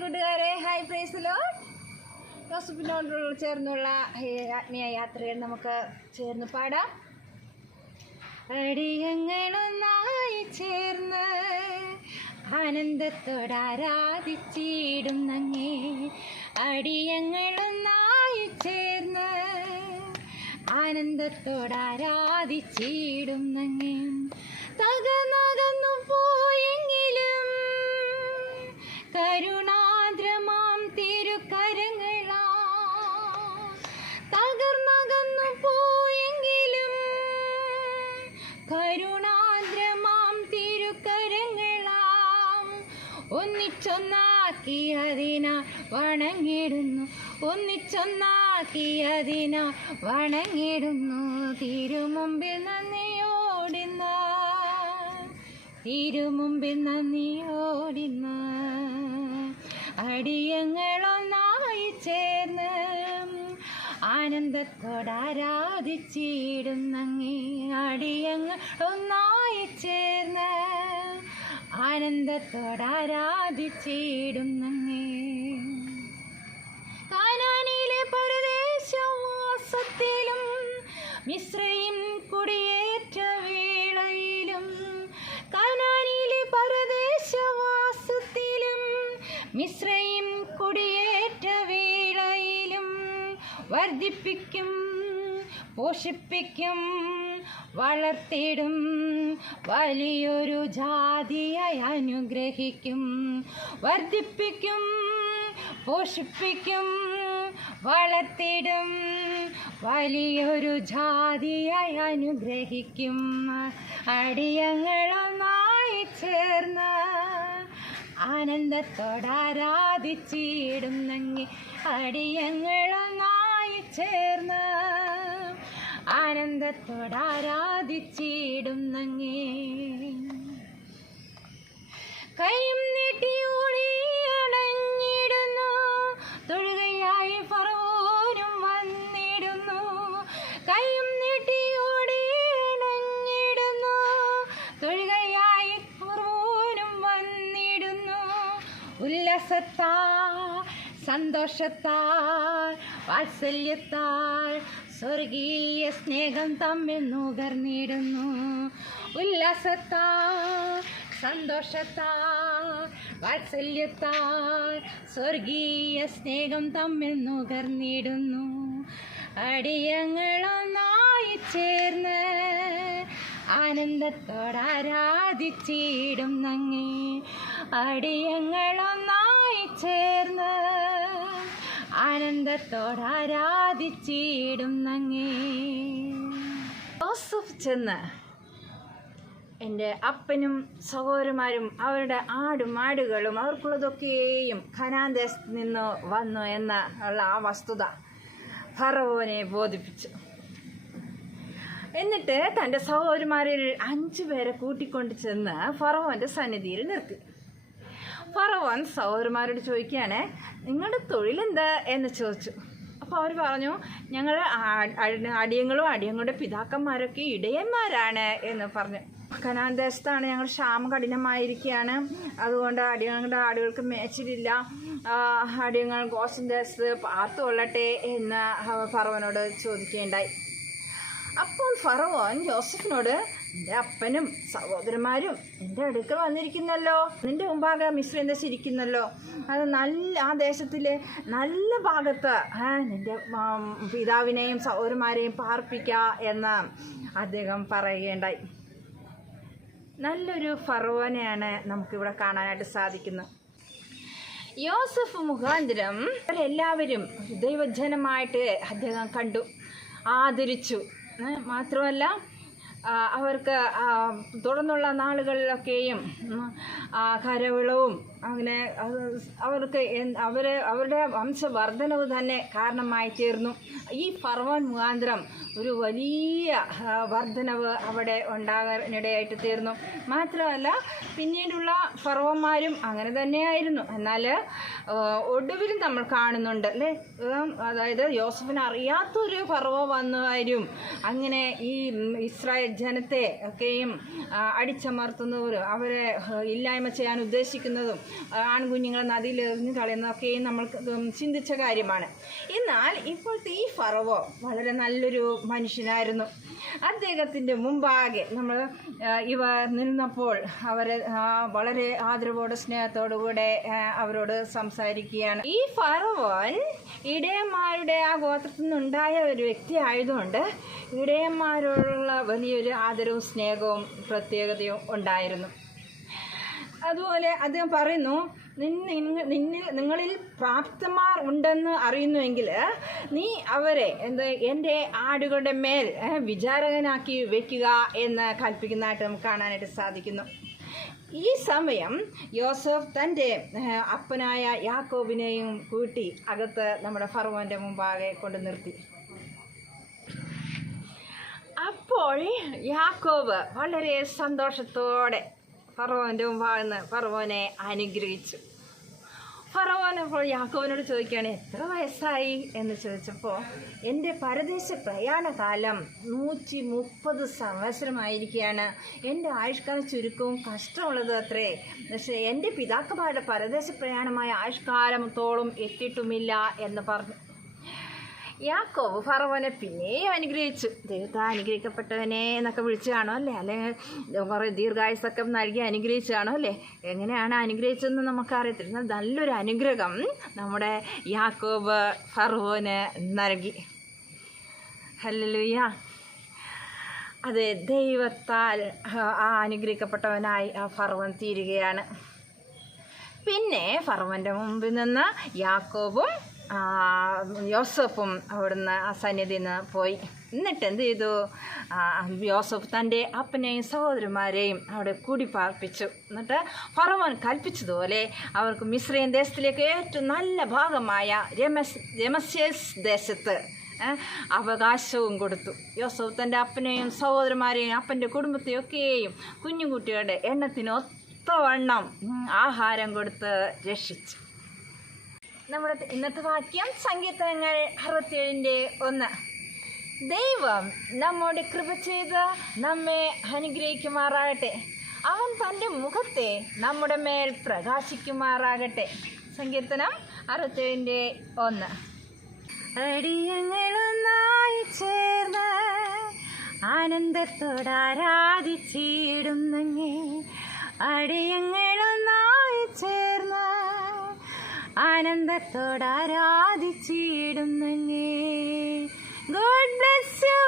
കൂട്ടുകാരെ, hi, praise Lord. യോസഫിനോട് ചേർന്നുള്ള ആത്മീയ യാത്രയിൽ നമുക്ക് ചേർന്ന് പാടാം. അടിയങ്ങളൊന്നായി ചേർന്ന് ആനന്ദത്തോടാരാധിച്ചിടും നങ്ങേ. അടിയങ്ങളൊന്നായി ചേർന്ന് ആനന്ദത്തോടാരാധിച്ചിടും നങ്ങേ. തകർന്നകന്നു പോയെങ്കിലും കരുണാദ്രമാം തിരുക്കരങ്ങളാ. തകർന്നകന്നു പോയെങ്കിലും കരുണാദ്രമാം തിരുക്കരങ്ങളാം. ഒന്നിച്ചൊന്നാക്കിയതിനാ വണങ്ങിടുന്നു, ഒന്നിച്ചൊന്നാക്കിയതിനാ വണങ്ങിടുന്നു. തിരുമുമ്പിൽ നന്ദിയോടിന്ന്, തിരുമുമ്പിൽ നന്ദിയോടിന്ന്. അടിയങ്ങളൊന്നായി ചേർന്ന് ആനന്ദത്തോടാരാധിച്ചിടും നങ്ങേ. അടിയങ്ങളൊന്നായി ചേർന്ന് ആനന്ദത്തോടാരാധിച്ചിടും നങ്ങേ. കാനാനിലെ പരദേശവാസത്തിലും മിസ്രയീം കുടിയേറ്റ വേളയിലും, കാനാനിലെ പരദേശവാസത്തിലും മിസ്രയീം കുടിയേറ്റ വേളയിലും വർദ്ധിപ്പിക്കും, പോഷിപ്പിക്കും, വളർത്തിടും. വലിയൊരു ജാതിയായി അനുഗ്രഹിക്കും. വർദ്ധിപ്പിക്കും, പോഷിപ്പിക്കും, വളർത്തിടും. വലിയൊരു ജാതിയായി അനുഗ്രഹിക്കും. അടിയങ്ങളൊന്നായി ചേർന്ന് ആനന്ദത്തോടാരാധിച്ചിടും നങ്ങേ. അടിയങ്ങളൊന്നായി ചേർന്ന് ആനന്ദത്തോടാരാധിച്ചിടും നങ്ങേ. കൈയും നീട്ടി ഓടി അടഞ്ഞിടുന്നു, തൊഴുകയായി ഫറവോനും വന്നിടുന്നു. കൈയും നീട്ടി ഓടി അടഞ്ഞിടുന്നു, തൊഴുകയായി ഫറവോനും വന്നിടുന്നു. ഉല്ലാസത്താൽ, സന്തോഷത്താൽ, വാത്സല്യത്താൽ സ്വർഗീയ സ്നേഹം തമ്മിൽ നുകർന്നിടുന്നു. ഉല്ലാസത്താൽ, സന്തോഷത്താൽ, വാത്സല്യത്താൽ സ്വർഗീയ സ്നേഹം തമ്മിൽ നുകർന്നിടുന്നു. അടിയങ്ങളൊന്നായി ചേർന്ന് ആനന്ദത്തോടാരാധിച്ചിടും നങ്ങേ. അടിയങ്ങളൊന്നായി ചേർന്ന് ആനന്ദത്തോടാരാധിച്ചിടും നങ്ങേ. യോസഫ് ചെന്ന് എൻ്റെ അപ്പനും സഹോദരന്മാരും അവരുടെ ആടും ആടുകളും അവർക്കുള്ളതൊക്കെയും കനാൻ ദേശത്ത് നിന്ന് വന്നു എന്നുള്ള ആ വസ്തുത ഫറവോനെ ബോധിപ്പിച്ചു. എന്നിട്ട് തൻ്റെ സഹോദരന്മാരിൽ 5 പേരെ കൂട്ടിക്കൊണ്ട് ചെന്ന് ഫറവോൻ്റെ സന്നിധിയിൽ നിർത്തി. ഫറവോൻ സഹോദരന്മാരോട് ചോദിക്കുകയാണ്, നിങ്ങളുടെ തൊഴിലെന്ത് എന്ന് ചോദിച്ചു. അപ്പോൾ അവർ പറഞ്ഞു, ഞങ്ങൾ അടിയങ്ങളും അടിയങ്ങളുടെ പിതാക്കന്മാരൊക്കെ ഇടയന്മാരാണ് എന്ന് പറഞ്ഞു. കനാൻ ദേശത്താണ് ഞങ്ങൾ ക്ഷാമം കഠിനമായിരിക്കുകയാണ്, അതുകൊണ്ട് അടിയങ്ങളുടെ ആടുകൾക്ക് മേച്ചിലില്ല, അടിയങ്ങൾ ഗോശൻ ദേശത്ത് പാർത്തുകൊള്ളട്ടെ എന്ന് ഫറവോനോട് ചോദിക്കുകയുണ്ടായി. അപ്പോൾ ഫറവോൻ യോസഫിനോട്, എൻ്റെ അപ്പനും സഹോദരന്മാരും എൻ്റെ അടുക്കൽ വന്നിരിക്കുന്നല്ലോ, നിൻ്റെ മുമ്പാകെ മിസ്രയീം ദേശം ഇരിക്കുന്നല്ലോ, അത് ആ ദേശത്തിലെ നല്ല ഭാഗത്ത് നിൻ്റെ പിതാവിനെയും സഹോദരന്മാരെയും പാർപ്പിക്കുക എന്ന് അദ്ദേഹം പറയുകയുണ്ടായി. നല്ലൊരു ഫറവോനെയാണ് നമുക്കിവിടെ കാണാനായിട്ട് സാധിക്കുന്നത്. യോസഫ് മുഖാന്തരം എല്ലാവരും ദൈവജനമായിട്ട് അദ്ദേഹം കണ്ടു, ആദരിച്ചു. മാത്രമല്ല അവർക്ക് തുടർന്നുള്ള നാളുകളിലൊക്കെയും കരവിളവും അങ്ങനെ അവർക്ക് അവരുടെ വംശവർദ്ധനവ് തന്നെ കാരണമായി തീർന്നു. ഈ ഫറവോൻ മുഖാന്തരം ഒരു വലിയ വർദ്ധനവ് അവിടെ ഉണ്ടാകാനിടയായിട്ട് തീർന്നു. മാത്രമല്ല പിന്നീടുള്ള ഫറവന്മാരും അങ്ങനെ തന്നെയായിരുന്നു. എന്നാൽ ഒടുവിലും നമ്മൾ കാണുന്നുണ്ട് അല്ലേ, അതായത് യോസഫിന് അറിയാത്തൊരു ഫറവോ വന്നവരും അങ്ങനെ ഈ ഇസ്രായേൽ ജനത്തെ ഒക്കെയും അടിച്ചമർത്തുന്നവരും അവരെ ഇല്ലായ്മ ചെയ്യാൻ ഉദ്ദേശിക്കുന്നതും ആൺകുഞ്ഞുങ്ങളെ നദിയിൽ എറിഞ്ഞു കളയുന്നതൊക്കെയും നമ്മൾ ചിന്തിച്ച കാര്യമാണ്. എന്നാൽ ഇപ്പോഴത്തെ ഈ ഫറവോ വളരെ നല്ലൊരു മനുഷ്യനായിരുന്നു. അദ്ദേഹത്തിൻ്റെ മുമ്പാകെ ഇവ നിന്നപ്പോൾ അവരെ വളരെ ആദരവോടെ സ്നേഹത്തോടുകൂടെ അവരോട് സംസാരിക്കുകയാണ്. ഈ ഫറവോൻ ഇടയന്മാരുടെ ആ ഗോത്രത്തിൽ നിന്നുണ്ടായ ഒരു വ്യക്തി ആയതുകൊണ്ട് ഇടയന്മാരോടുള്ള വലിയൊരു ആദരവും സ്നേഹവും പ്രത്യേകതയും ഉണ്ടായിരുന്നു. അതുപോലെ അദ്ദേഹം പറയുന്നു, നിങ്ങളിൽ പ്രാപ്തന്മാർ ഉണ്ടെന്ന് അറിയുന്നുവെങ്കിൽ നീ അവരെ എൻ്റെ ആടുകളുടെ മേൽ വിചാരകനാക്കി വയ്ക്കുക എന്ന് കൽപ്പിക്കുന്നതായിട്ട് നമുക്ക് കാണാനായിട്ട് സാധിക്കുന്നു. ഈ സമയം യോസഫ് തൻ്റെ അപ്പനായ യാക്കോബിനെയും കൂട്ടി അകത്ത് നമ്മുടെ ഫറവോൻ്റെ മുമ്പാകെ കൊണ്ട് നിർത്തി. അപ്പോൾ യാക്കോബ് വളരെ സന്തോഷത്തോടെ ഫറവോൻ്റെ മുമ്പാകെ ഫറവോനെ അനുഗ്രഹിച്ചു. ഫറവോൻ അപ്പോൾ യാക്കോബിനോട് ചോദിക്കുകയാണ്, എത്ര വയസ്സായി എന്ന് ചോദിച്ചപ്പോൾ, എൻ്റെ പരദേശ പ്രയാണകാലം 130 സംവത്സരമായിരിക്കുകയാണ്. എൻ്റെ ആയുഷ്കാലം ചുരുക്കവും കഷ്ടമുള്ളത് അത്രേ. പക്ഷേ എൻ്റെ പിതാക്കന്മാരുടെ പരദേശ പ്രയാണമായ ആയുഷ്കാലത്തോളം എത്തിയിട്ടുമില്ല എന്ന് പറഞ്ഞു. യാക്കോബ് ഫറവോനെ പിന്നെയും അനുഗ്രഹിച്ചു. ദൈവത്തെ അനുഗ്രഹിക്കപ്പെട്ടവനെ എന്നൊക്കെ വിളിച്ചു കാണും അല്ലേ, അല്ലെങ്കിൽ കുറേ ദീർഘായുസൊക്കെ നൽകി അനുഗ്രഹിച്ചു കാണും അല്ലേ. എങ്ങനെയാണ് അനുഗ്രഹിച്ചതെന്ന് നമുക്കറിയത്തില്ല. നല്ലൊരു അനുഗ്രഹം നമ്മുടെ യാക്കോബ് ഫറവോന് നൽകി. ഹല്ലേലൂയ. അത് ദൈവത്താൽ ആ അനുഗ്രഹിക്കപ്പെട്ടവനായി ആ ഫറവോൻ തീരുകയാണ്. പിന്നെ ഫറവോൻ്റെ മുമ്പിൽ നിന്ന് യാക്കോബും യോസഫും അവിടുന്ന് ആ സന്നിധിയിൽ നിന്ന് പോയി. എന്നിട്ട് എന്ത് ചെയ്തു? യോസഫ് തൻ്റെ അപ്പനെയും സഹോദരന്മാരെയും അവിടെ കൂടി പാർപ്പിച്ചു. എന്നിട്ട് ഫറവോൻ കൽപ്പിച്ചതുപോലെ അവർക്ക് മിസ്രയീം ദേശത്തിലേക്ക് ഏറ്റവും നല്ല ഭാഗമായ രമസ്യേസ് ദേശത്ത് അവകാശവും കൊടുത്തു. യോസഫ് തൻ്റെ അപ്പനെയും സഹോദരന്മാരെയും അപ്പൻ്റെ കുടുംബത്തെയൊക്കെയും കുഞ്ഞുകുട്ടികളുടെ എണ്ണത്തിനൊത്തവണ്ണം ആഹാരം കൊടുത്ത് രക്ഷിച്ചു. നമ്മുടെ ഇന്നത്തെ വാക്യം സങ്കീർത്തനങ്ങൾ 67:1. ദൈവം നമ്മോട് കൃപ ചെയ്ത് നമ്മെ അനുഗ്രഹിക്കുമാറാകട്ടെ. അവൻ തൻ്റെ മുഖത്തെ നമ്മുടെ മേൽ പ്രകാശിക്കുമാറാകട്ടെ. സങ്കീർത്തനം 67:1. അടിയങ്ങളൊന്നായി ചേർന്ന് ആനന്ദത്തോടാരാധിച്ചിടുന്നങ്ങേ, അടിയങ്ങളൊന്നായി ചേർന്ന് ആനന്ദത്തോടാരാധിച്ചിടുന്നങ്ങേ. God bless you.